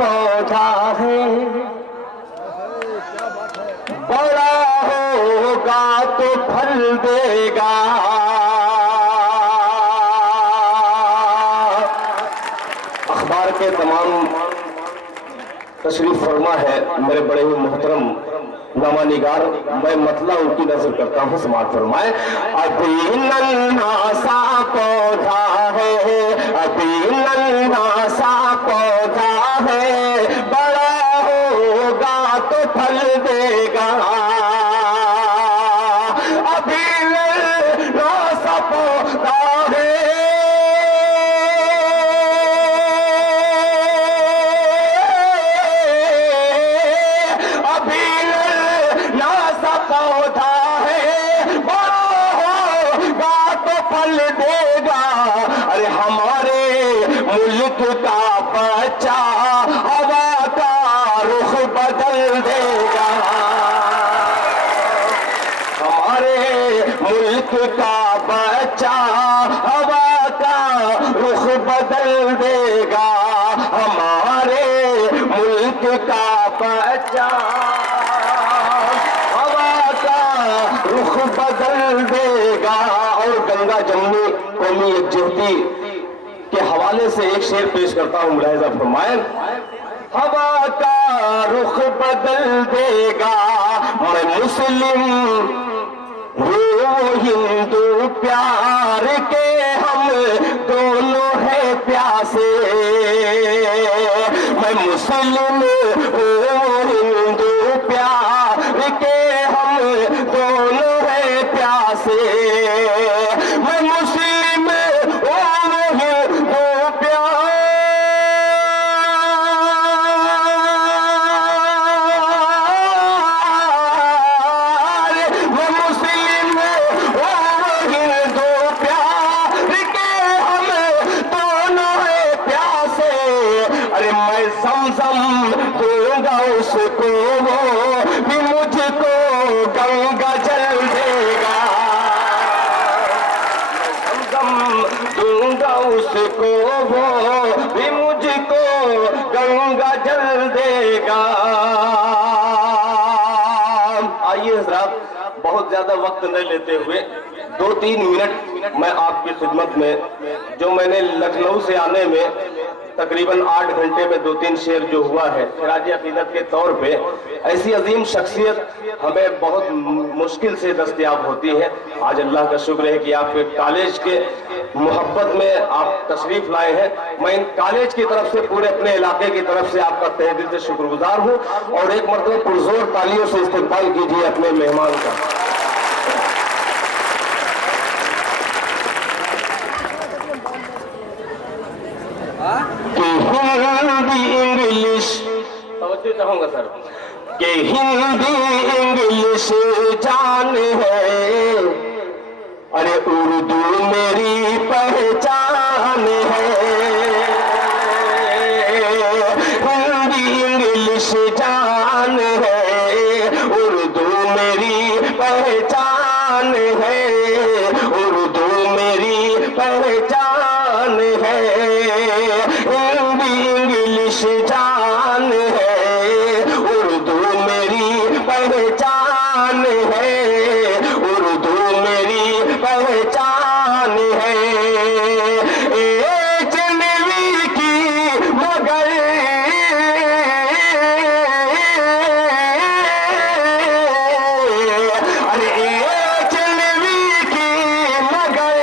पौधा है, बड़ा होगा तो फल देगा। अखबार के तमाम तशरीफ फरमा है मेरे बड़े ही मोहतरम नामा निगार, मैं मतला उनकी नजर करता हूँ, समाज फरमाए। अभी नन्हा सा पौधा है, अभी नन्हा सा पौधा है, बड़ा होगा तो फल देगा। अभी नन्हा सा पौधा है, पौधा है, बड़ा होगा तो फल देगा। अरे हमारे मुल्क का बच्चा हवा का रुख बदल देगा। हमारे मुल्क का बच्चा हवा का रुख बदल देगा। हमारे मुल्क का बच्चा रुख बदल देगा। और गंगा जमुनी कौमी यकजहती के हवाले से एक शेर पेश करता हूं, मुलाहिजा फरमाए। हवा का रुख बदल देगा, मैं मुस्लिम हूँ हिंदू, प्यार के हम दोनों हैं प्यासे। मैं मुस्लिम हूँ हिंदू, प्यार के हम दोनों हैं प्यासे। मैं मुस्लिम हूँ हिंदू, प्यार मैं मुस्लिम हूँ हिंदू, प्यार के हम दोनों हैं प्यासे। अरे मैं समझम दूंगा उसको, वो भी मुझको गंगा जल देगा। समझम दूंगा उसको, वो भी मुझको गंगा जल देगा। आइए हज़रात, बहुत ज्यादा वक्त न लेते हुए 2-3 मिनट मैं आपकी खिदमत में, जो मैंने लखनऊ से आने में तकरीबन 8 घंटे में 2-3 शेर जो हुआ है खिराज अकीदत के तौर पे, ऐसी अजीम शख्सियत हमें बहुत मुश्किल से दस्तयाब होती है। आज अल्लाह का शुक्र है कि आपके कॉलेज के मोहब्बत में आप तशरीफ लाए हैं। मैं इन कॉलेज की तरफ से, पूरे अपने इलाके की तरफ से आपका तहे दिल से शुक्रगुजार हूँ। और एक मरतबा पुरजोर तालियों से इस्तकबाल कीजिए अपने मेहमान का। हिंदी इंग्लिश तवज्जो चाहूंगा सर, कि हिंदी इंग्लिश जान है, अरे उर्दू मेरी पहचान है। हिंदी इंग्लिश जान है, उर्दू मेरी पहचान है, उर्दू मेरी पहचान है। हिंदी इंग्लिश जान है, उर्दू मेरी पहचान है, उर्दू मेरी पहचान है। अजनबी की मगर अरे अजनबी की मगर,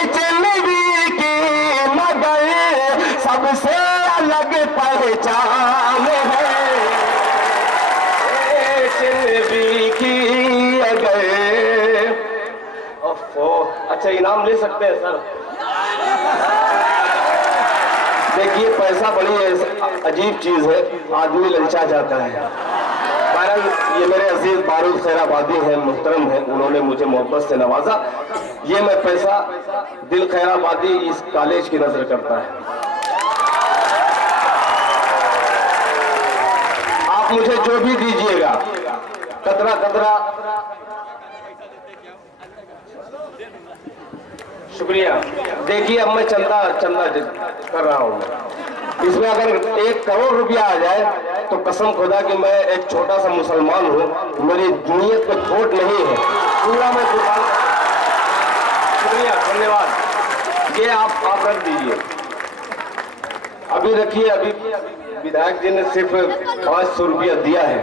अजनबी की मगर सबसे अलग पहचान है। की अगर अच्छा इनाम ले सकते हैं सर। देखिए पैसा बड़ी अजीब चीज है, आदमी ललचा जाता है। बहरहाल ये मेरे अजीज बारूद खैराबादी हैं, मुहतरम हैं, उन्होंने मुझे मोहब्बत से नवाजा। ये मैं पैसा दिल खैराबादी इस कॉलेज की नजर करता है। आप मुझे जो भी दीजिएगा कतरा कतरा, शुक्रिया। देखिए अब मैं चंदा कर रहा हूं। इसमें अगर 1 करोड़ रुपया आ जाए तो कसम खुदा कि मैं एक छोटा सा मुसलमान हूँ, मेरी नीयत में खोट नहीं है, पूरा मैं कुर्बान। शुक्रिया, धन्यवाद। ये आप रख दीजिए, अभी रखिए। अभी विधायक जी ने सिर्फ 500 रुपया दिया है,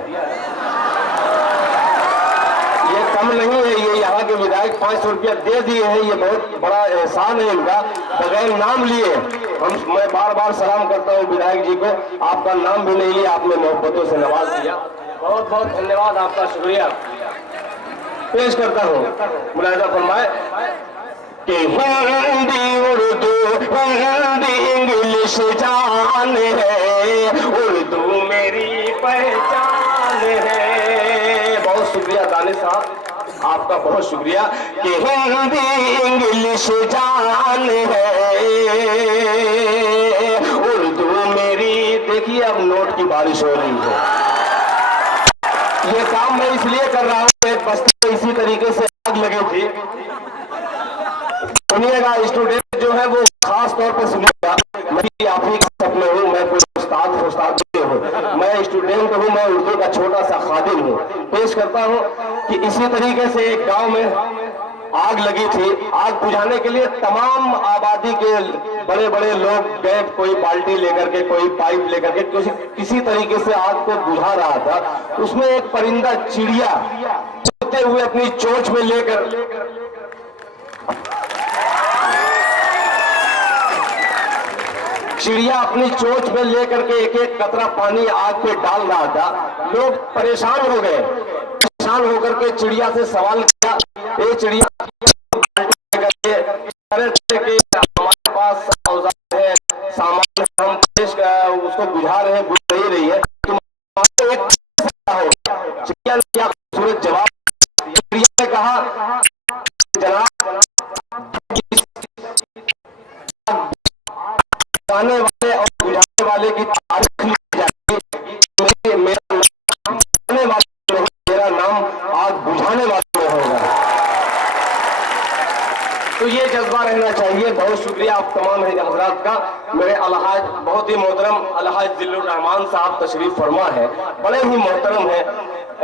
ये कम नहीं है। ये यहाँ के विधायक 500 रुपया दे दिए हैं, ये बहुत बड़ा एहसान है इनका, बगैर नाम लिए। मैं बार बार सलाम करता हूँ विधायक जी को, आपका नाम भी नहीं लिया, आपने मोहब्बतों से नवाज दिया, बहुत बहुत धन्यवाद आपका, शुक्रिया। पेश करता हूँ, मुलाहिजा फरमाए कि हिंदी उर्दू हिंदी इंग्लिश जान है, उर्दू मेरी पहचान है। बहुत शुक्रिया दानिश साहब, आपका बहुत शुक्रिया। कि हिंदी इंग्लिश जान है, उर्दू मेरी। देखिए अब नोट की बारिश हो रही है। ये काम मैं इसलिए कर रहा हूँ, एक बस्ती में इसी तरीके से आग लगी थी। सुनिएगा, स्टूडेंट जो है वो खास तौर पर सुनिएगा, मैं आप ही का सपने हूँ, मैं कोई उस्ताद नहीं हूँ, मैं स्टूडेंट हूँ, मैं उर्दू का छोटा सा खादिम हूँ। पेश करता हूँ कि इसी तरीके से एक गांव में आग लगी थी। आग बुझाने के लिए तमाम आबादी के बड़े बड़े लोग गए, कोई बाल्टी लेकर के, कोई पाइप लेकर के, किसी तरीके से आग को बुझा रहा था। उसमें एक परिंदा चिड़िया उड़ते हुए अपनी चोंच में लेकर चिड़िया अपनी चोंच में लेकर के एक एक कतरा पानी आग पे डाल रहा था। लोग परेशान हो गए, परेशान होकर के चिड़िया से सवाल किया, ये चिड़िया हमारे पास औजार है, सामान हम पेश उसको बुझा रहे हैं, बुझ नहीं रही है, तुम्हारे एक चिड़िया ने क्या खूबसूरत जवाब दिया। चिड़िया ने कहा, जनाब बुझाने वाले और बुझाने वाले की तारीफ ली जाएगी, मेरा नाम आग बुझाने वाले में होगा। तो ये जज्बा रहना चाहिए। बहुत शुक्रिया आप तमाम हजरात का। मेरे अलहाज बहुत ही मोहतरम अलहाज दिलुर रहमान साहब तशरीफ फरमा है, बड़े ही मोहतरम है।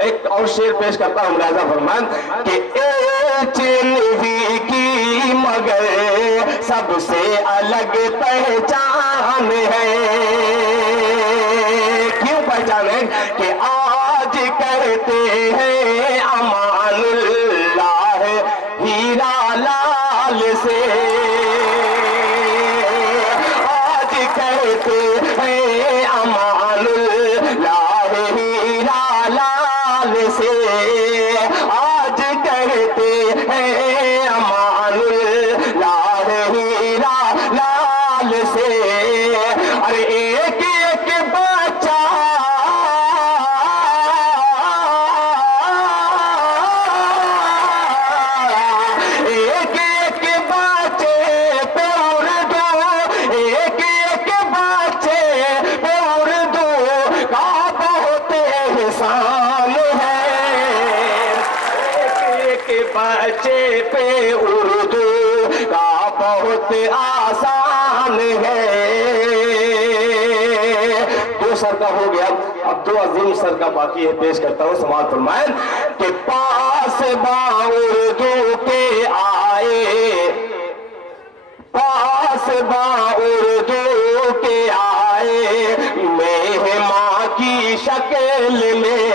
एक और शेर पेश करता हूँ, मुलाहिजा फरमान कि की मगर सबसे अलग पहचान है। क्यों पहचान है? कि आज करते हैं अमानुल्लाह हीरा लाल से, आज कहते हैं अमानुल्लाह हीरा लाल से, आज कहते हैं अमानुल्लाह हीरा लाल से। अरे एक एक बच्चा एक एक बच्चे पे उर्दू, एक एक बच्चे पे उर्दू का बहुत एहसान है। एक एक बच्चे पे उर्दू का बहुत आसान है। दो सर का हो गया, अब दो अजीम सर का बाकी है, पेश करता हूँ, समाज फरमाए कि पास बा उर्दू के आए, पास बा उर्दू के आए, मेहमां की शक्ल में,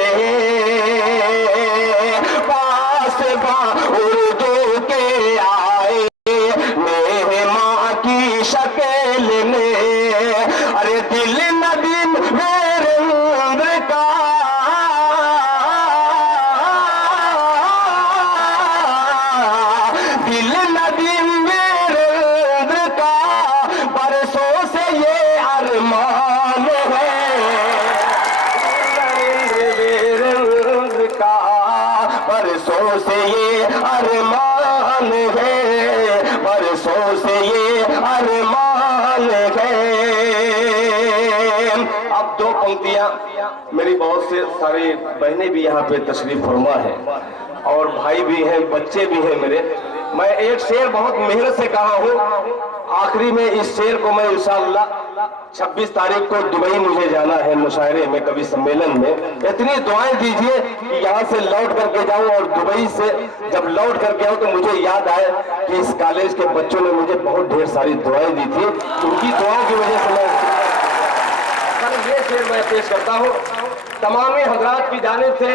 पास बा उर्दू के आए, मेहमां की शक्ल में। अरे दिल नदी मेरे उम्र का, दिल नदी मेरे उम्र का, बरसों से ये अरमान है। मेरे उम्र का बरसों से ये अरमान है, बरसों से ये अरमान है। अब दो पंक्तियां, मेरी बहुत से सारी बहनें भी यहाँ पे तशरीफ फरमा है और भाई भी हैं, बच्चे भी हैं मेरे। मैं एक शेर बहुत मेहनत से कहा हूँ आखिरी में इस शेर को मैं इंशाअल्लाह 26 तारीख को दुबई मुझे जाना है मुशायरे में, कवि सम्मेलन में। इतनी दुआएं दीजिए कि यहाँ से लौट करके जाऊं, और दुबई से जब लौट करके आऊं तो मुझे याद आए कि इस कॉलेज के बच्चों ने मुझे बहुत ढेर सारी दुआएं दी थी। उनकी दुआओं की वजह से मैं ये शेर मैं पेश करता हूँ। तमामी हजरात की जानिब से,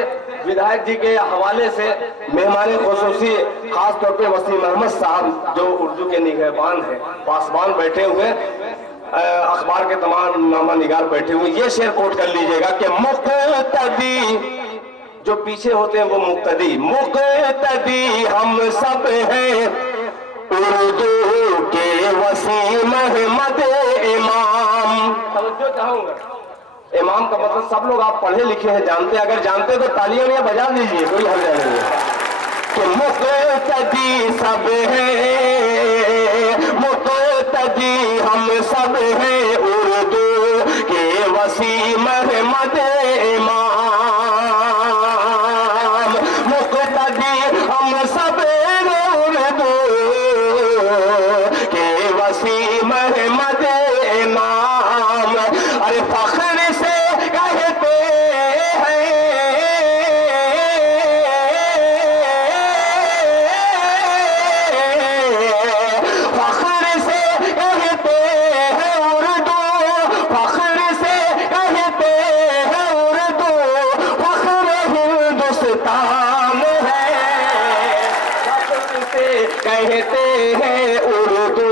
विधायक जी के हवाले से, मेहमान खुसूसी खास तौर पे वसीम अहमद साहब जो उर्दू के निगहबान हैं, पासबान बैठे हुए, अखबार के तमाम नामा निगार बैठे हुए, ये शेर कोट कर लीजिएगा कि मुक्तदी, जो पीछे होते हैं वो मुक्तदी, मुक्तदी हम सब हैं उर्दू के वसीम अहमद इमाम। तवज्जो चाहूंगा, इमाम का मतलब सब लोग आप पढ़े लिखे हैं, जानते हैं, अगर जानते तो तालियां या बजा दीजिए, कोई हर्ज नहीं है। कि मुक्तदी सब है, मुक्तदी हम सब हैं उर्दू के वसीम अहमद इमाम। मुक्तदी हम सब उर्दू के वसीम अहमद इमाम। अरे फख्र से कहते हैं, फख्र से कहते हैं उर्दू, फख्र से कहते हैं उर्दू, फख्र हिंदुस्तान है। फख्र से कहते हैं उर्दू,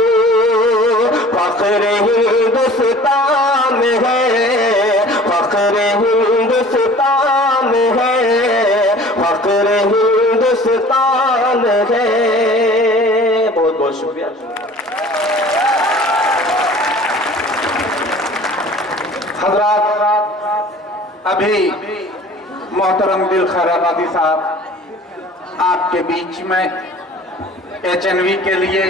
फख्र हिंदुस्तान है, फख्र हिंदुस्तान है, फख्र हिंदुस्तान है। बहुत बहुत शुक्रिया। हजरात, अभी मोहतरम दिल खैर आबादी साहब आपके बीच में HNV के लिए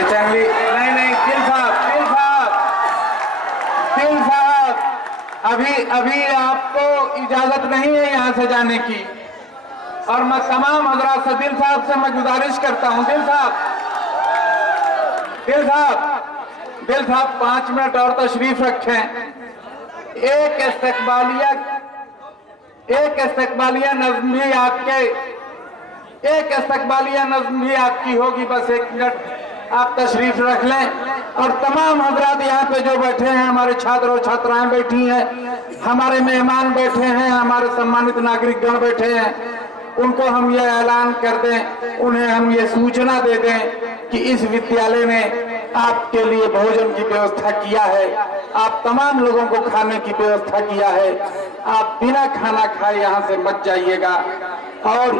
HNV नहीं दिल साहब अभी आपको इजाजत नहीं है यहाँ से जाने की, और मैं तमाम हजरात से दिल साहब मैं गुजारिश करता हूँ, दिल साहब 5 मिनट और तशरीफ रखें। एक इस्तकबालिया नज़्म भी आपकी होगी, बस 1 मिनट आप तशरीफ रख लें। और तमाम हजरात यहाँ पे जो बैठे हैं, हमारे छात्र और छात्राएं बैठी हैं, हमारे मेहमान बैठे हैं, हमारे सम्मानित नागरिकगण बैठे हैं, उनको हम ये ऐलान कर दें, उन्हें हम ये सूचना दे दें कि इस विद्यालय ने आपके लिए भोजन की व्यवस्था किया है, आप तमाम लोगों को खाने की व्यवस्था किया है। आप बिना खाना खाए यहाँ से मत जाइएगा, और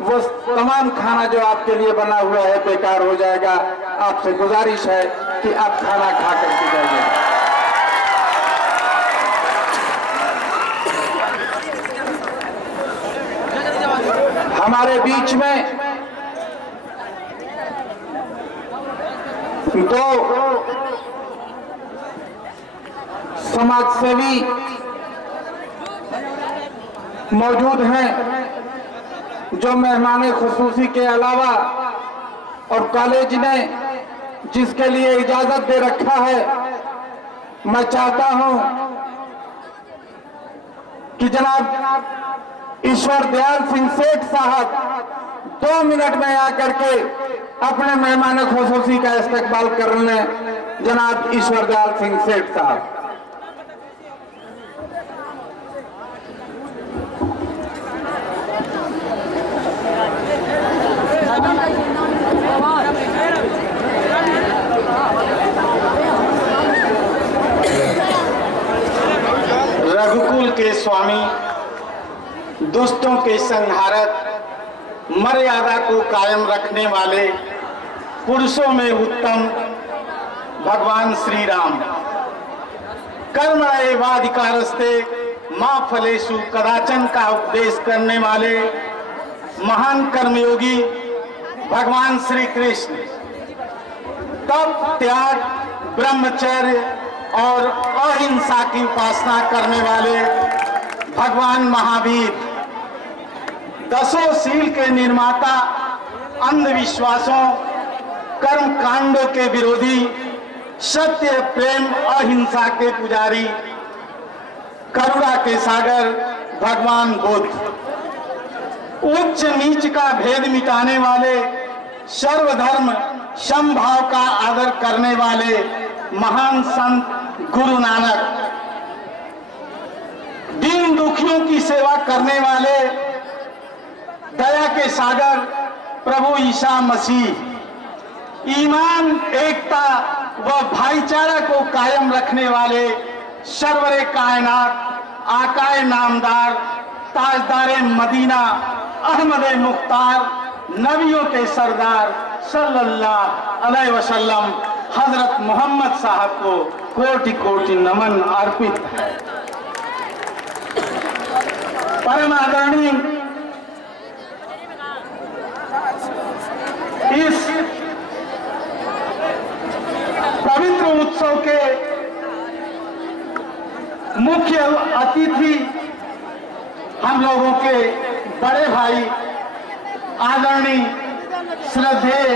वो तमाम खाना जो आपके लिए बना हुआ है बेकार हो जाएगा। आपसे गुजारिश है कि आप खाना खा करके जाइए। हमारे बीच में दो समाजसेवी मौजूद हैं, जो मेहमान खुसूसी के अलावा और कॉलेज ने जिसके लिए इजाजत दे रखा है, मैं चाहता हूं कि जनाब ईश्वर दयाल सिंह सेठ साहब 2 मिनट में आकर के अपने मेहमान खुसूसी का इस्तकबाल कर लें। जनाब ईश्वर दयाल सिंह सेठ साहब। रघुकुल के स्वामी, दुष्टों के संहारक, मर्यादा को कायम रखने वाले, पुरुषों में उत्तम भगवान श्री राम, कर्म एवाधिकारस्ते मां फलेषु कदाचन का उपदेश करने वाले महान कर्मयोगी भगवान श्री कृष्ण, तप, त्याग, ब्रह्मचर्य और अहिंसा की उपासना करने वाले भगवान महावीर, 10 शील के निर्माता अंधविश्वासों, कर्म कांडों के विरोधी, सत्य, प्रेम, अहिंसा के पुजारी, करुणा के सागर भगवान बुद्ध, उच्च नीच का भेद मिटाने वाले, सर्वधर्म समभाव का आदर करने वाले महान संत गुरु नानक, दीन दुखियों की सेवा करने वाले दया के सागर प्रभु ईसा मसीह, ईमान, एकता व भाईचारा को कायम रखने वाले सरवरे कायनात, आकाए नामदार, ताजदारे मदीना, अहमद मुख्तार, नबियों के सरदार सल्लल्लाहु अलैहि वसल्लम हजरत मोहम्मद साहब को कोटि कोटि नमन अर्पित है। परम आदरणीय इस पवित्र उत्सव के मुख्य अतिथि हम लोगों के बड़े भाई आदरणीय श्रद्धेय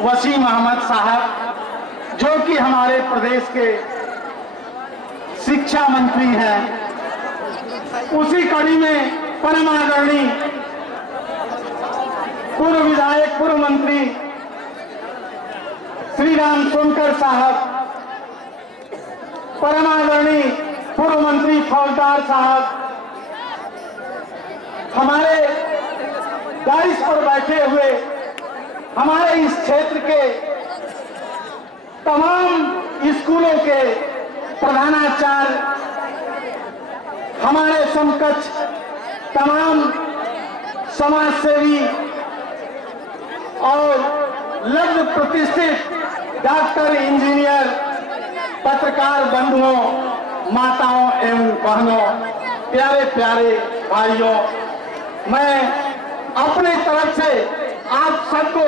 वसीम अहमद साहब, जो कि हमारे प्रदेश के शिक्षा मंत्री हैं। उसी कड़ी में परम आदरणीय पूर्व विधायक, पूर्व मंत्री श्री राम सोनकर साहब, परम आदरणीय पूर्व मंत्री फौजदार साहब, हमारे दाइश पर बैठे हुए हमारे इस क्षेत्र के तमाम स्कूलों के प्रधानाचार्य, हमारे समकक्ष तमाम समाजसेवी और लब्ध प्रतिष्ठित डॉक्टर, इंजीनियर, पत्रकार बंधुओं, माताओं एवं बहनों, प्यारे प्यारे भाइयों, मैं अपने तरफ से आप सबको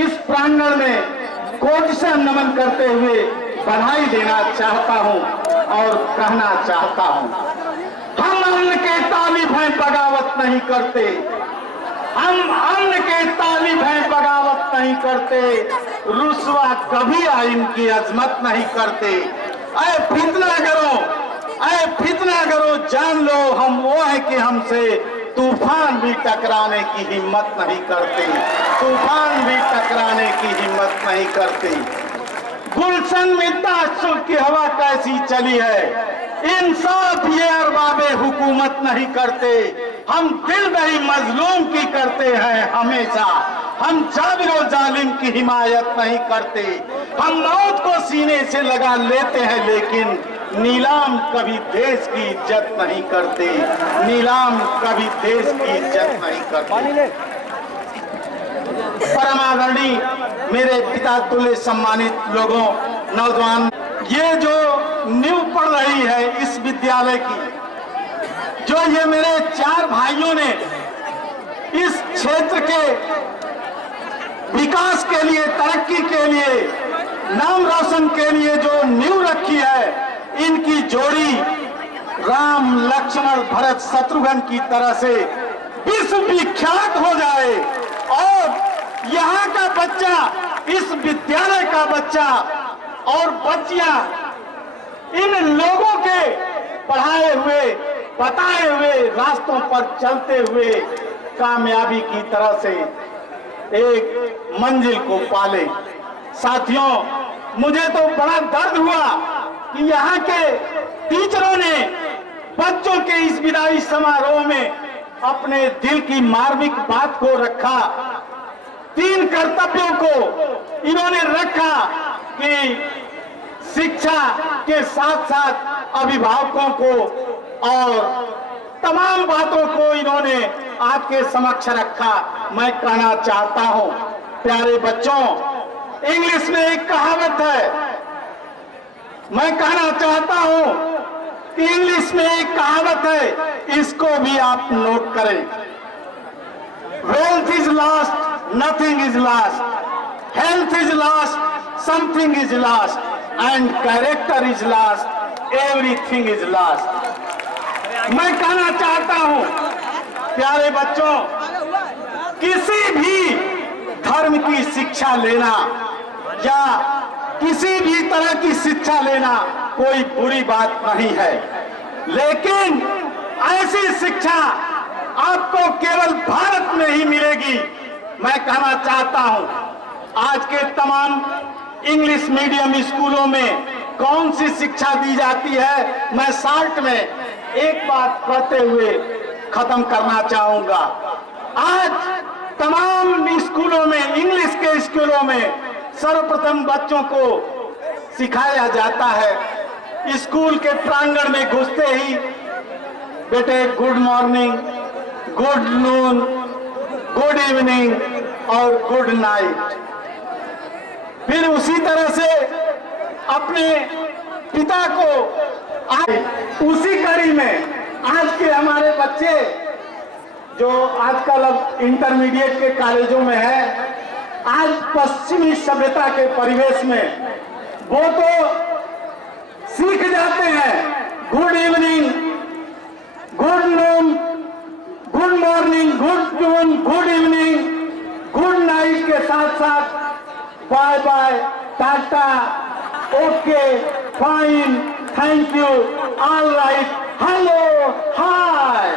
इस प्रांगण में कोटि से नमन करते हुए बधाई देना चाहता हूं और कहना चाहता हूं, हम अन्न के तालिब हैं, बगावत नहीं करते। हम अन्न के तालिब हैं, बगावत नहीं करते। रुस्वा कभी आइन की अजमत नहीं करते। ऐ फितना करो, ऐ फितना करो, जान लो हम वो है कि हमसे तूफान भी टकराने की हिम्मत नहीं करते। तूफान भी टकराने की हिम्मत नहीं करते। गुलशन में तासुब की हवा कैसी चली है, इंसाफ ये अरबाबे हुकूमत नहीं करते। हम दिलबरी मजलूम की करते हैं हमेशा, हम जाबिरो जालिम की हिमायत नहीं करते। हम मौत को सीने से लगा लेते हैं, लेकिन नीलाम कभी देश की इज्जत नहीं करते। नीलाम कभी देश की इज्जत नहीं करते। परम आदरणीय मेरे पिता तुल्य सम्मानित लोगों, नौजवान, ये जो नींव पड़ रही है इस विद्यालय की, जो ये मेरे चार भाइयों ने इस क्षेत्र के विकास के लिए, तरक्की के लिए, नाम रोशन के लिए जो नींव रखी है, इनकी जोड़ी राम, लक्ष्मण, भरत, शत्रुघ्न की तरह से विश्व विख्यात हो जाए और यहाँ का बच्चा, इस विद्यालय का बच्चा और बच्चियां इन लोगों के पढ़ाए हुए, बताए हुए रास्तों पर चलते हुए कामयाबी की तरह से एक मंजिल को पाले। साथियों, मुझे तो बड़ा दर्द हुआ कि यहाँ के टीचरों ने बच्चों के इस विदाई समारोह में अपने दिल की मार्मिक बात को रखा। 3 कर्तव्यों को इन्होंने रखा कि शिक्षा के साथ साथ अभिभावकों को और तमाम बातों को इन्होंने आपके समक्ष रखा। मैं कहना चाहता हूं, प्यारे बच्चों, इंग्लिश में एक कहावत है, मैं कहना चाहता हूं कि इंग्लिश में एक कहावत है, इसको भी आप नोट करें। Wealth is lost, nothing is lost. Health is lost, something is lost. And character is lost, everything is lost. मैं कहना चाहता हूं, प्यारे बच्चों, किसी भी धर्म की शिक्षा लेना या किसी भी तरह की शिक्षा लेना कोई बुरी बात नहीं है, लेकिन ऐसी शिक्षा आपको केवल भारत में ही मिलेगी। मैं कहना चाहता हूं, आज के तमाम इंग्लिश मीडियम स्कूलों में कौन सी शिक्षा दी जाती है, मैं शॉर्ट में एक बात कहते हुए खत्म करना चाहूंगा। आज तमाम स्कूलों में, इंग्लिश के स्कूलों में सर्वप्रथम बच्चों को सिखाया जाता है, स्कूल के प्रांगण में घुसते ही बेटे good morning, good noon, good evening और गुड नाइट। फिर उसी तरह से अपने पिता को उसी कड़ी में आज के हमारे बच्चे जो आजकल अब इंटरमीडिएट के कॉलेजों में है, आज पश्चिमी सभ्यता के परिवेश में वो तो सीख जाते हैं good evening, good noon, good morning, good noon, good evening, good night के साथ साथ bye bye, tata, okay, fine, thank you, all right, hello, hi.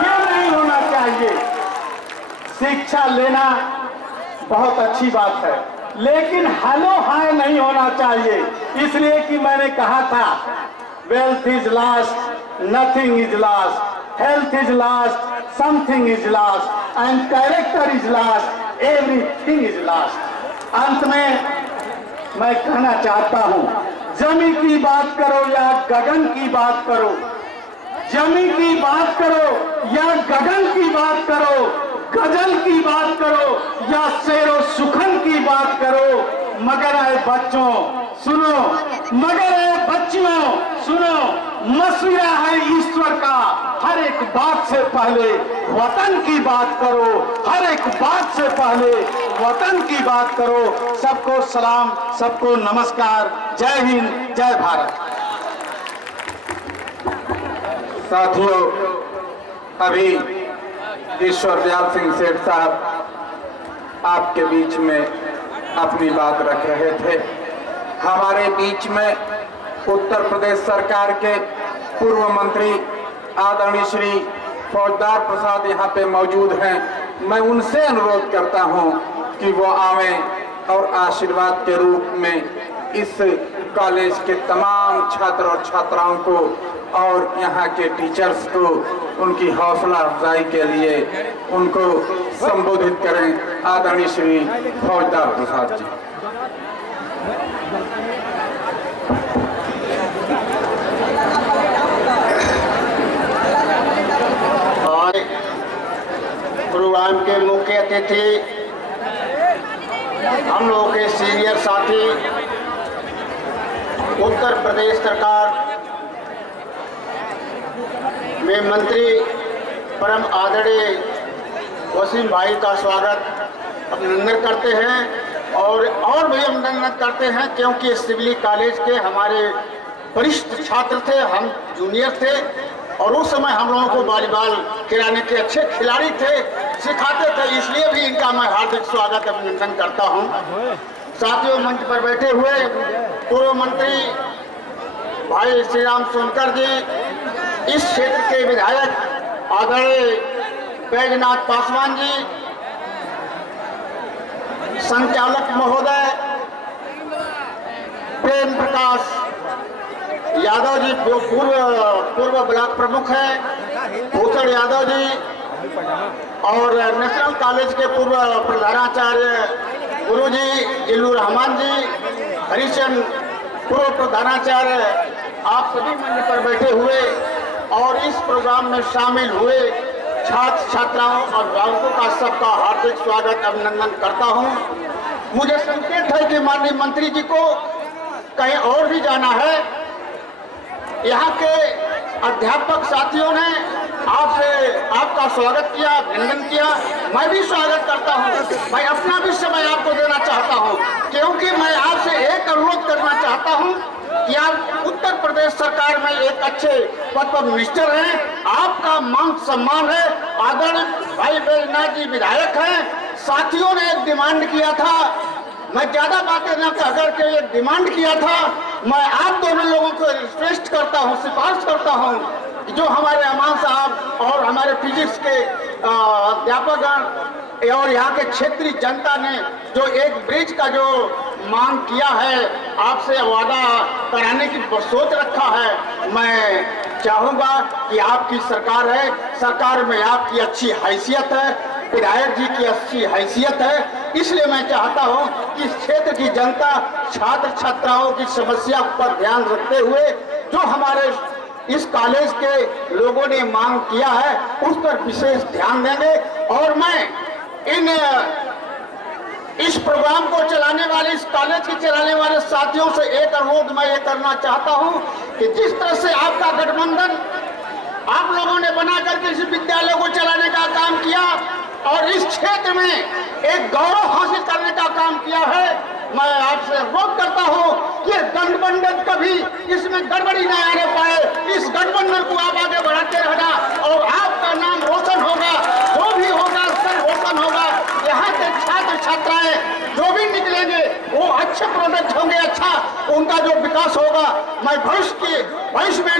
ये नहीं होना चाहिए। शिक्षा लेना बहुत अच्छी बात है, लेकिन हेलो हाय नहीं होना चाहिए। इसलिए कि मैंने कहा था wealth is last, nothing is last, health is last, something is last and character is last, everything is last. अंत में मैं कहना चाहता हूं, जमी की बात करो या गगन की बात करो, जमी की बात करो या गगन की बात करो, गजल की बात करो या शेरो सुखन की बात करो, मगर ऐ बच्चों सुनो, मगर ऐ बच्चियों सुनो, मसविया है ईश्वर का, हर एक बात से पहले वतन की बात करो, हर एक बात से पहले वतन की बात करो। सबको सलाम, सबको नमस्कार, जय हिंद, जय भारत। साथियों, अभी ईश्वर दयाल सिंह सेठ साहब आपके बीच में अपनी बात रख रहे थे। हमारे बीच में उत्तर प्रदेश सरकार के पूर्व मंत्री आदरणीय श्री फौजदार प्रसाद यहाँ पे मौजूद हैं। मैं उनसे अनुरोध करता हूँ कि वो आवें और आशीर्वाद के रूप में इस कॉलेज के तमाम छात्र और छात्राओं को और यहाँ के टीचर्स को उनकी हौसला अफजाई के लिए उनको संबोधित करें। आदरणीय श्री फौजदार प्रसाद जी। और प्रोग्राम के मुख्य अतिथि, हम लोगों के सीनियर साथी, उत्तर प्रदेश सरकार में मंत्री परम आदरणीय वसीम भाई का स्वागत अभिनंदन करते हैं और भी अभिनंदन करते हैं, क्योंकि सिविल कॉलेज के हमारे वरिष्ठ छात्र थे, हम जूनियर थे और उस समय हम लोगों को वॉलीबॉल खिलाने के अच्छे खिलाड़ी थे, सिखाते थे, इसलिए भी इनका मैं हार्दिक स्वागत अभिनंदन करता हूं। साथियों, मंच पर बैठे हुए पूर्व मंत्री भाई श्री राम सोनकर जी, इस क्षेत्र के विधायक आदरणीय बैजनाथ पासवान जी, संचालक महोदय प्रेम प्रकाश यादव जी, जो पूर्व ब्लॉक प्रमुख हैं, भूषण यादव जी, और नेशनल कॉलेज के पूर्व प्रधानाचार्य गुरु जी जिल्लुर रहमान जी, हरिचंद पूर्व प्रधानाचार्य, आप सभी मंच पर बैठे हुए और इस प्रोग्राम में शामिल हुए छात्र छात्राओं और अभिभावकों का सबका हार्दिक स्वागत अभिनंदन करता हूं। मुझे संकेत है कि माननीय मंत्री जी को कहीं और भी जाना है। यहाँ के अध्यापक साथियों ने आपका स्वागत किया, अभिनंदन किया, मैं भी स्वागत करता हूँ। मैं अपना भी समय आपको देना चाहता हूँ, क्योंकि मैं आपसे एक अनुरोध करना चाहता हूँ कि आप उत्तर प्रदेश सरकार में एक अच्छे पद पर मिनिस्टर हैं, आपका मान सम्मान है। आदरणीय भाई बैजनाथ जी विधायक हैं। साथियों ने एक डिमांड किया था, मैं ज्यादा बातें न कह करके एक डिमांड किया था। मैं आप दोनों लोगों को रिक्वेस्ट करता हूँ, सिफारिश करता हूँ कि जो हमारे अमान साहब और हमारे फिजिक्स के अध्यापक और यहाँ के क्षेत्रीय जनता ने जो एक ब्रिज का जो मांग किया है, आपसे वादा कराने की सोच रखा है। मैं चाहूंगा कि आपकी सरकार है, सरकार में आपकी अच्छी हैसियत है, विधायक जी की अच्छी हैसियत है, इसलिए मैं चाहता हूं कि इस क्षेत्र की जनता छात्र छात्राओं की समस्या पर ध्यान रखते हुए जो हमारे इस कॉलेज के लोगों ने मांग किया है उस पर विशेष ध्यान देंगे। और मैं इस प्रोग्राम को चलाने वाले, इस कॉलेज के चलाने वाले साथियों से एक अनुरोध मैं ये करना चाहता हूं कि जिस तरह से आपका गठबंधन आप लोगों ने बना करके इस विद्यालय को चलाने का काम किया और इस क्षेत्र में एक गौरव हासिल करने का काम किया है, मैं आपसे अनुरोध करता हूं कि गठबंधन कभी इसमें गड़बड़ी न आने पाए। इस गठबंधन को आप आगे बढ़ाते रहना और आपका नाम रोशन होगा, जो भी होगा सर रोशन होगा। यहाँ के छात्र छात्राएं जो भी निकलेंगे वो अच्छे प्रोडक्ट होंगे, अच्छा उनका जो विकास होगा। मैं भविष्य में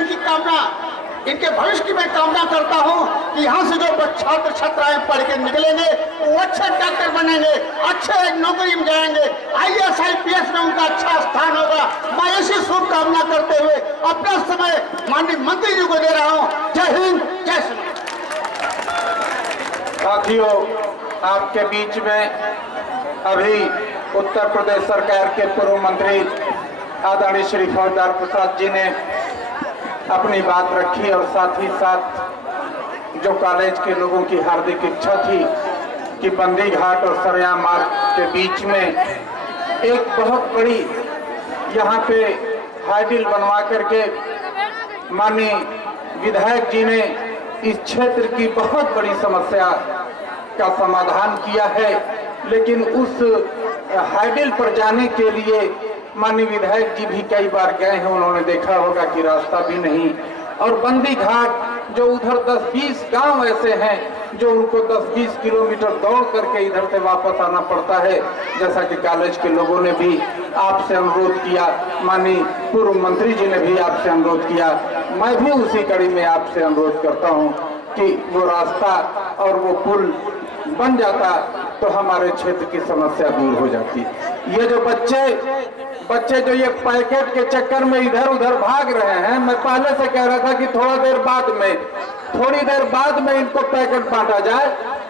इनके भविष्य की मैं कामना करता हूं कि यहाँ से जो छात्र छात्राएं पढ़ के निकलेंगे वो अच्छे डॉक्टर बनेंगे, अच्छे नौकरी में जाएंगे, IAS IPS में उनका अच्छा स्थान होगा। मैं ऐसी शुभकामना करते हुए अपना समय माननीय मंत्री जी को दे रहा हूं। जय हिंद, जय श्री। साथियों, आपके बीच में अभी उत्तर प्रदेश सरकार के पूर्व मंत्री आदरणीय श्री फौजदार प्रसाद जी ने अपनी बात रखी और साथ ही साथ जो कॉलेज के लोगों की हार्दिक इच्छा थी कि बंदी घाट और सरया मार्ग के बीच में एक बहुत बड़ी यहाँ पे हाइडिल बनवा करके माननीय विधायक जी ने इस क्षेत्र की बहुत बड़ी समस्या का समाधान किया है। लेकिन उस हाइडिल पर जाने के लिए माननीय विधायक जी भी कई बार गए हैं, उन्होंने देखा होगा कि रास्ता भी नहीं। और बंदी घाट जो उधर 10-20 गांव ऐसे हैं जो उनको 10-20 किलोमीटर दौड़ करके इधर से वापस आना पड़ता है। जैसा कि कॉलेज के लोगों ने भी आपसे अनुरोध किया, माननीय पूर्व मंत्री जी ने भी आपसे अनुरोध किया, मैं भी उसी कड़ी में आपसे अनुरोध करता हूं कि वो रास्ता और वो पुल बन जाता तो हमारे क्षेत्र की समस्या दूर हो जाती। ये जो बच्चे जो ये पैकेट के चक्कर में इधर उधर भाग रहे हैं, मैं पहले से कह रहा था कि थोड़ी देर बाद में इनको पैकेट बांटा जाए।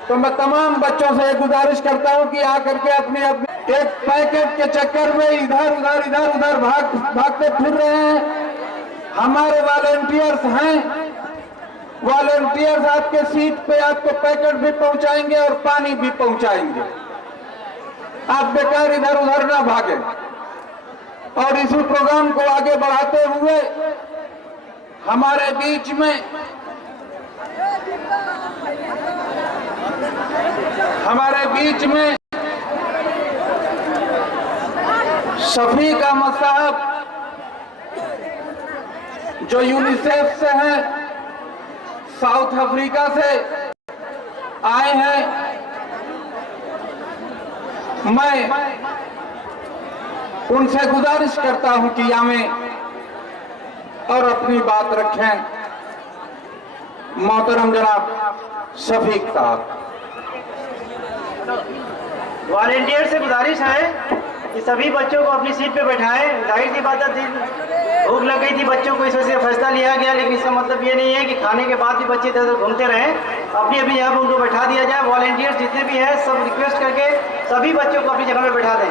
तो मैं तमाम बच्चों से एक गुजारिश करता हूं कि आकर के अपने एक पैकेट के चक्कर में इधर उधर भागते फिर रहे हैं। हमारे वॉलंटियर्स हैं, वॉलंटियर्स आपके सीट पे आपको पैकेट भी पहुंचाएंगे और पानी भी पहुंचाएंगे। आप बेकार इधर उधर ना भागें। और इसी प्रोग्राम को आगे बढ़ाते हुए हमारे बीच में शफीक अहमद साहब जो यूनिसेफ से हैं, साउथ अफ्रीका से आए हैं। मैं उनसे गुजारिश करता हूं कि आवें और अपनी बात रखें। मोहतरम जनाब शफीक साहब। वॉलेंटियर से गुजारिश है कि सभी बच्चों को अपनी सीट पे बैठाएं। जाहिर सी बात है, भूख लग गई थी बच्चों को, इस वजह से फैसला लिया गया, लेकिन इसका मतलब ये नहीं है कि खाने के बाद भी बच्चे इधर उधर घूमते रहें। अपनी अपनी यहाँ पर उनको बैठा दिया जाए। वॉलेंटियर्स जितने भी हैं सब रिक्वेस्ट करके सभी बच्चों को अपनी जगह पर बैठा दें।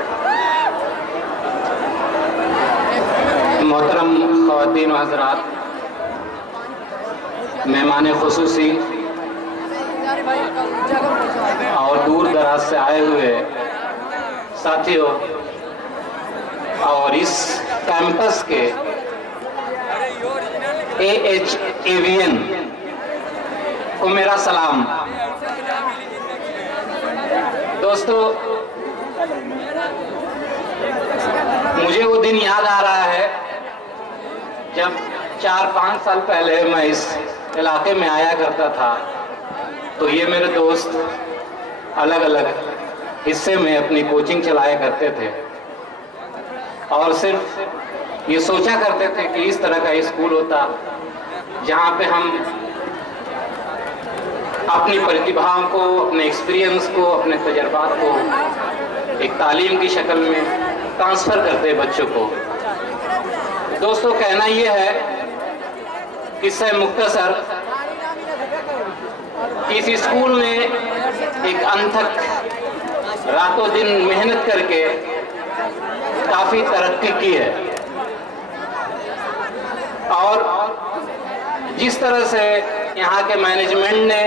मोहतरम ख़वातीन व हज़रात, मेहमान खुसूसी और दूर दराज से आए हुए साथियों और इस कैंपस के AHAVN को मेरा सलाम। दोस्तों, मुझे वो दिन याद आ रहा है जब 4-5 साल पहले मैं इस इलाके में आया करता था, तो ये मेरे दोस्त अलग अलग हिस्से में अपनी कोचिंग चलाया करते थे और सिर्फ ये सोचा करते थे कि इस तरह का स्कूल होता जहाँ पे हम अपनी प्रतिभाओं को, अपने एक्सपीरियंस को, अपने तजर्बात को एक तालीम की शक्ल में ट्रांसफ़र करते हैं बच्चों को। दोस्तों, कहना ये है किस्सा मुख्तसर कि इस स्कूल ने एक अनथक रातों दिन मेहनत करके काफ़ी तरक्की की है और जिस तरह से यहाँ के मैनेजमेंट ने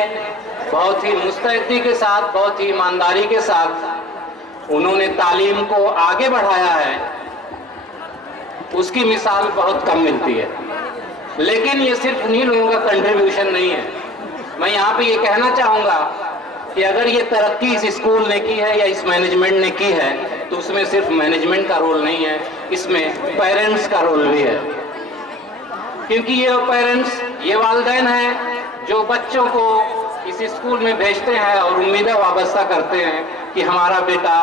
बहुत ही मुस्तैदी के साथ, बहुत ही ईमानदारी के साथ उन्होंने तालीम को आगे बढ़ाया है, उसकी मिसाल बहुत कम मिलती है। लेकिन ये सिर्फ उन्हीं लोगों का कंट्रीब्यूशन नहीं है। मैं यहाँ पे ये कहना चाहूँगा कि अगर ये तरक्की इस स्कूल ने की है या इस मैनेजमेंट ने की है तो उसमें सिर्फ मैनेजमेंट का रोल नहीं है, इसमें पेरेंट्स का रोल भी है। क्योंकि ये पेरेंट्स, ये वालिदैन हैं जो बच्चों को इस स्कूल में भेजते हैं और उम्मीदें वाबस्ता करते हैं कि हमारा बेटा,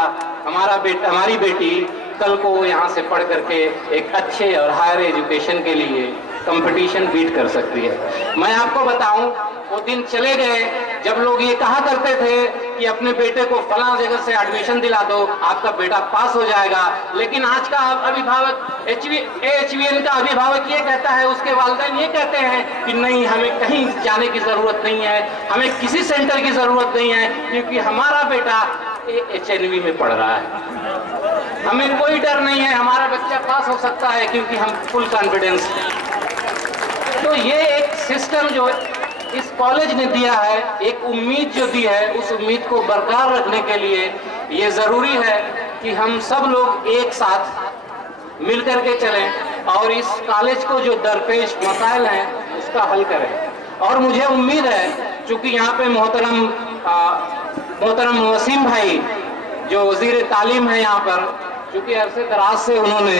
हमारी बेटी कल को यहाँ से पढ़ करके एक अच्छे और हायर एजुकेशन के लिए कंपटीशन बीट कर सकती है। मैं आपको बताऊं, वो दिन चले गए जब लोग ये कहा करते थे कि अपने बेटे को फलां जगह से एडमिशन दिला दो, आपका बेटा पास हो जाएगा। लेकिन आज का अभिभावक, एचवीएन का अभिभावक ये कहता है, उसके वालिदैन ये कहते हैं कि नहीं, हमें कहीं जाने की जरूरत नहीं है, हमें किसी सेंटर की जरूरत नहीं है, क्योंकि हमारा बेटा एचएनवी में पढ़ रहा है, हमें कोई डर नहीं है, हमारा बच्चा पास हो सकता है क्योंकि हम फुल कॉन्फिडेंस। तो ये एक सिस्टम जो इस कॉलेज ने दिया है, एक उम्मीद जो दी है, उस उम्मीद को बरकरार रखने के लिए ये ज़रूरी है कि हम सब लोग एक साथ मिल कर के चलें और इस कॉलेज को जो दरपेश मसाइल हैं उसका हल करें। और मुझे उम्मीद है, चूँकि यहाँ पे मोहतरम वसीम भाई जो वज़ीर तालीम है यहाँ पर, चूँकि अरसे दराज से उन्होंने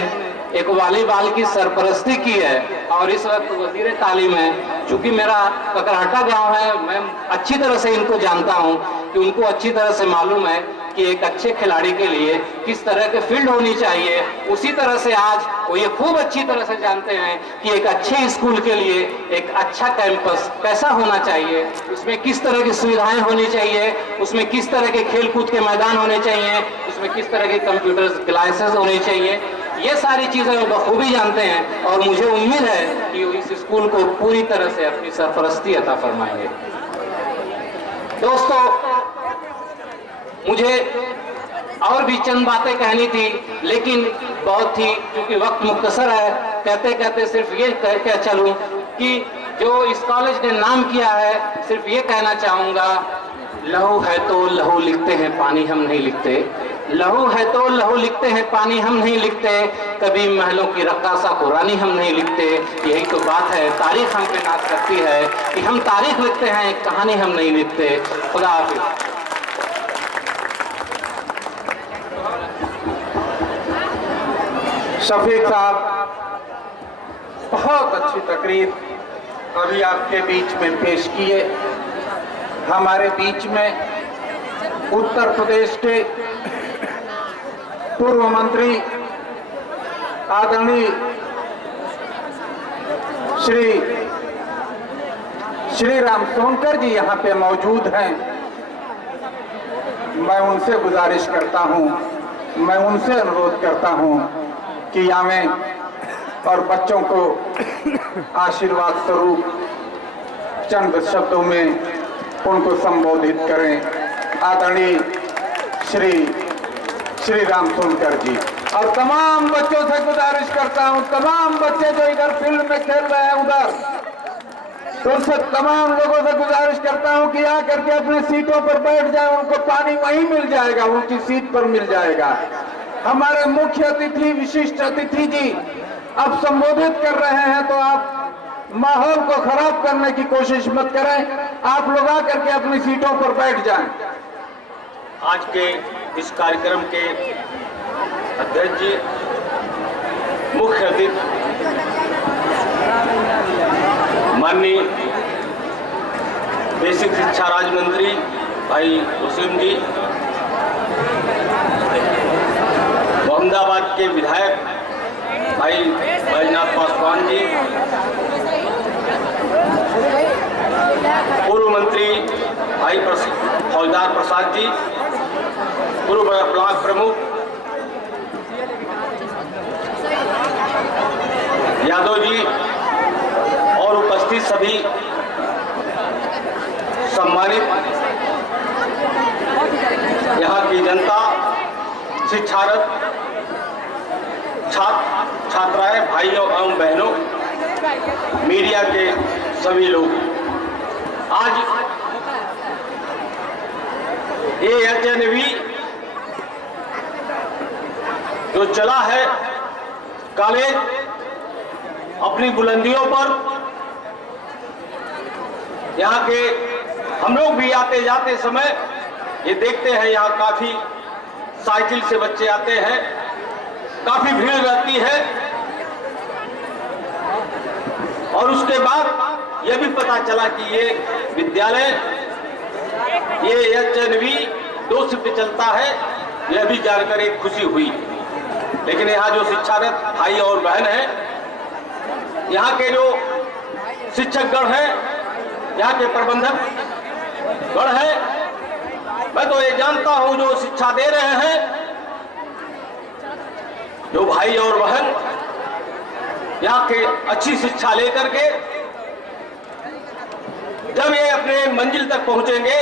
एक वॉलीबॉल की सरपरस्ती की है और इस वक्त वज़ीर तालीम है। चूँकि मेरा ककरहटा गांव है, मैं अच्छी तरह से इनको जानता हूं कि उनको अच्छी तरह से मालूम है कि एक अच्छे खिलाड़ी के लिए किस तरह के फील्ड होनी चाहिए। उसी तरह से आज वो ये खूब अच्छी तरह से जानते हैं कि एक अच्छे स्कूल के लिए एक अच्छा कैंपस कैसा होना चाहिए, उसमें किस तरह की सुविधाएं होनी चाहिए, उसमें किस तरह के खेल कूद के मैदान होने चाहिए, उसमें किस तरह के कंप्यूटर क्लासेस होने चाहिए। ये सारी चीज़ें वो बखूबी जानते हैं और मुझे उम्मीद है कि वो इस स्कूल को पूरी तरह से अपनी सरपरस्ती अता फरमाएंगे। दोस्तों, मुझे और भी चंद बातें कहनी थी, लेकिन बहुत ही, क्योंकि वक्त मुख्तसर है, कहते कहते सिर्फ ये कह के चलूं कि जो इस कॉलेज ने नाम किया है, सिर्फ ये कहना चाहूँगा, लहू है तो लहू लिखते हैं, पानी हम नहीं लिखते। लहू है तो लहू लिखते हैं, पानी हम नहीं लिखते। कभी महलों की रक्कासा कुरानी हम नहीं लिखते। यही तो बात है, तारीख हम पे नाज करती है कि हम तारीख लिखते हैं, कहानी हम नहीं लिखते। खुदा हाफिज। शफीक साहब, बहुत अच्छी तकरीर अभी आपके बीच में पेश किए। हमारे बीच में उत्तर प्रदेश के पूर्व मंत्री आदरणीय श्री राम सोनकर जी यहाँ पे मौजूद हैं। मैं उनसे गुजारिश करता हूँ, मैं उनसे अनुरोध करता हूँ कि आवें और बच्चों को आशीर्वाद स्वरूप चंद शब्दों में उनको संबोधित करें। आदरणीय श्री राम सोनकर जी। और तमाम बच्चों से गुजारिश करता हूं, तमाम बच्चे जो इधर फील्ड में खेल रहे हैं उधर, तो उनसे तमाम लोगों से गुजारिश करता हूं कि आकर के अपनी सीटों पर बैठ जाए, उनको पानी वहीं मिल जाएगा, उनकी सीट पर मिल जाएगा। हमारे मुख्य अतिथि, विशिष्ट अतिथि जी अब संबोधित कर रहे हैं, तो आप माहौल को खराब करने की कोशिश मत करें, आप लोग आकर के अपनी सीटों पर बैठ जाएं। आज के इस कार्यक्रम के अध्यक्ष जी, मुख्य अतिथि माननीय बेसिक शिक्षा राज्य मंत्री भाई वसीम जी, मोहम्मदाबाद के विधायक भाई बैजनाथ पासवान जी, पूर्व मंत्री भाई फौजदार प्रसाद जी, पूर्व ब्लॉक प्रमुख यादव जी और उपस्थित सभी सम्मानित यहाँ की जनता, शिक्षारत छात्राएं, भाइयों एवं बहनों, मीडिया के सभी लोग, आज AHNV जो चला है कॉलेज अपनी बुलंदियों पर, यहाँ के हम लोग भी आते जाते समय ये देखते हैं, यहाँ काफी साइकिल से बच्चे आते हैं, काफी भीड़ रहती है। और उसके बाद ये भी पता चला कि ये विद्यालय, ये HNV 2 शिफ्ट चलता है, यह भी जानकर एक खुशी हुई। लेकिन यहाँ जो शिक्षारत भाई और बहन हैं, यहाँ के जो शिक्षकगण हैं, यहाँ के प्रबंधक गण हैं, मैं तो ये जानता हूं जो शिक्षा दे रहे हैं, जो भाई और बहन यहाँ के अच्छी शिक्षा लेकर के जब ये अपने मंजिल तक पहुंचेंगे,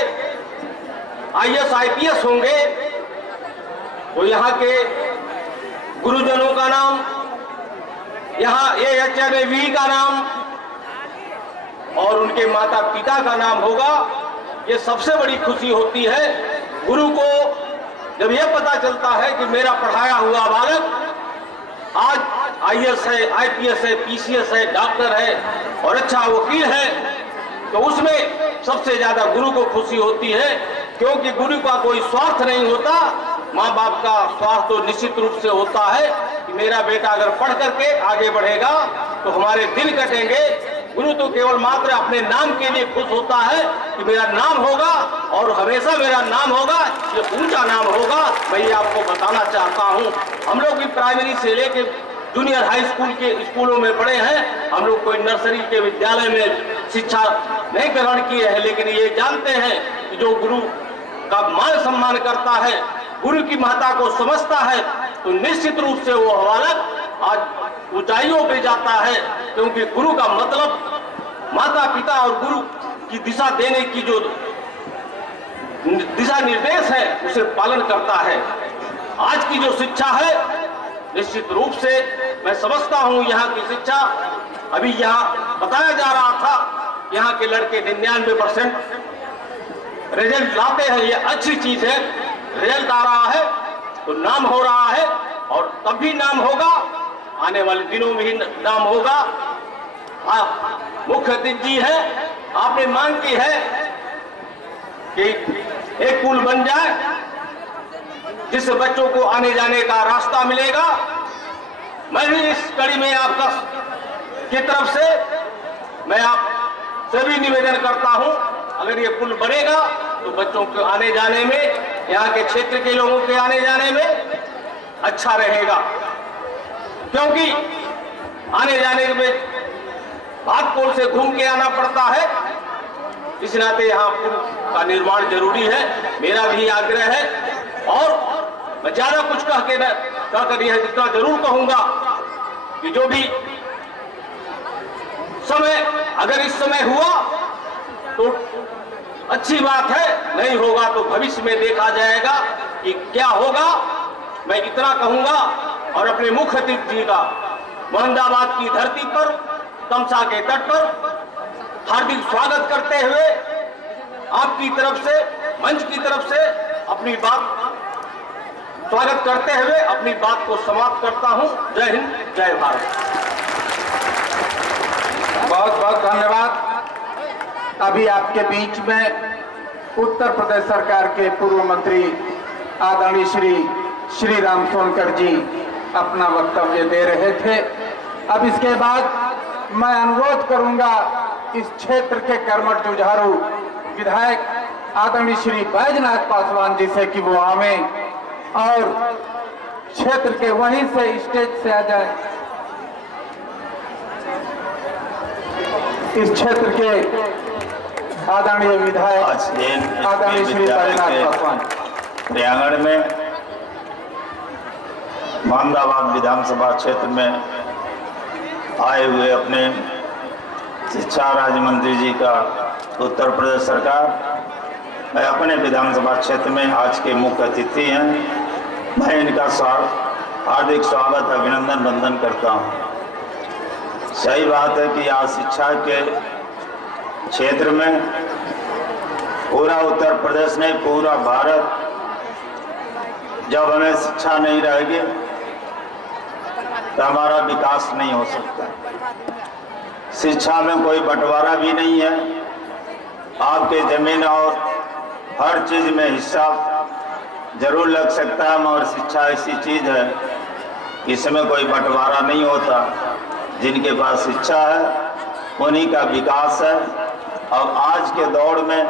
IAS IPS होंगे, तो यहाँ के गुरुजनों का नाम, यहाँ AHNV का नाम और उनके माता पिता का नाम होगा। ये सबसे बड़ी खुशी होती है गुरु को, जब यह पता चलता है कि मेरा पढ़ाया हुआ बालक आज IAS है, IPS है, PCS है, डॉक्टर है और अच्छा वकील है, तो उसमें सबसे ज्यादा गुरु को खुशी होती है, क्योंकि गुरु का कोई स्वार्थ नहीं होता। माँ बाप का स्वार्थ तो निश्चित रूप से होता है कि मेरा बेटा अगर पढ़ करके आगे बढ़ेगा तो हमारे दिन कटेंगे। गुरु तो केवल मात्र अपने नाम के लिए खुश होता है कि मेरा नाम होगा और हमेशा मेरा नाम होगा, ये ऊंचा नाम होगा। मैं ये आपको बताना चाहता हूँ। हम लोग भी प्राइमरी से लेके जूनियर हाई स्कूल के स्कूलों में पढ़े हैं, हम लोग कोई नर्सरी के विद्यालय में शिक्षा नहीं ग्रहण किए हैं, लेकिन ये जानते हैं कि जो गुरु का मान सम्मान करता है, गुरु की महत्ता को समझता है, तो निश्चित रूप से वो बालक आज ऊंचाइयों पे जाता है, क्योंकि गुरु का मतलब माता पिता और गुरु की दिशा देने की जो दिशा निर्देश है उसे पालन करता है। आज की जो शिक्षा है, निश्चित रूप से मैं समझता हूं यहाँ की शिक्षा, अभी यहाँ बताया जा रहा था यहाँ के लड़के 99% रिजल्ट लाते हैं, ये अच्छी चीज है। रिजल्ट आ रहा है तो नाम हो रहा है और तब भी नाम होगा, आने वाले दिनों में ही नाम होगा। मुख्य अतिथि जी है, आपने मांग की है कि एक पुल बन जाए जिससे बच्चों को आने जाने का रास्ता मिलेगा। मैं भी इस कड़ी में आपका की तरफ से मैं आप सभी निवेदन करता हूं, अगर ये पुल बनेगा तो बच्चों के आने जाने में, यहाँ के क्षेत्र के लोगों के आने जाने में अच्छा रहेगा, क्योंकि आने जाने में भागपुर से घूम के आना पड़ता है। इस नाते यहाँ पुल का निर्माण जरूरी है, मेरा भी आग्रह है। और मैं ज्यादा कुछ कहकर यह जितना जरूर कहूंगा कि जो भी समय अगर इस समय हुआ तो अच्छी बात है, नहीं होगा तो भविष्य में देखा जाएगा कि क्या होगा। मैं इतना कहूंगा और अपने मुख्य अतिथि जी का मोहम्मदाबाद की धरती पर, तमसा के तट पर हार्दिक स्वागत करते हुए आपकी तरफ से, मंच की तरफ से अपनी बात स्वागत करते हुए अपनी बात को समाप्त करता हूं। जय हिंद, जय भारत। बहुत बहुत धन्यवाद। अभी आपके बीच में उत्तर प्रदेश सरकार के पूर्व मंत्री आदरणीय श्री राम सोनकर जी अपना वक्तव्य दे रहे थे। अब इसके बाद मैं अनुरोध करूंगा इस क्षेत्र के कर्मठ जुझारू विधायक आदरणीय श्री बैजनाथ पासवान जी से कि वो आवे और क्षेत्र के वहीं से स्टेज से आ जाए। इस क्षेत्र के आदरणीय विधायक आदरणीय श्री बैजनाथ पासवान प्रयागढ़ में मोहम्मदाबाद विधानसभा क्षेत्र में आए हुए अपने शिक्षा राज्य मंत्री जी का उत्तर प्रदेश सरकार, मैं अपने विधानसभा क्षेत्र में आज के मुख्य अतिथि हैं, मैं इनका हार्दिक स्वागत अभिनंदन वंदन करता हूं। सही बात है कि आज शिक्षा के क्षेत्र में पूरा उत्तर प्रदेश नहीं, पूरा भारत, जब हमें शिक्षा नहीं रहेगी तो हमारा विकास नहीं हो सकता। शिक्षा में कोई बंटवारा भी नहीं है, आपके जमीन और हर चीज में हिस्सा जरूर लग सकता है, मगर शिक्षा ऐसी चीज है इसमें कोई बंटवारा नहीं होता। जिनके पास शिक्षा है उन्हीं का विकास है। और आज के दौर में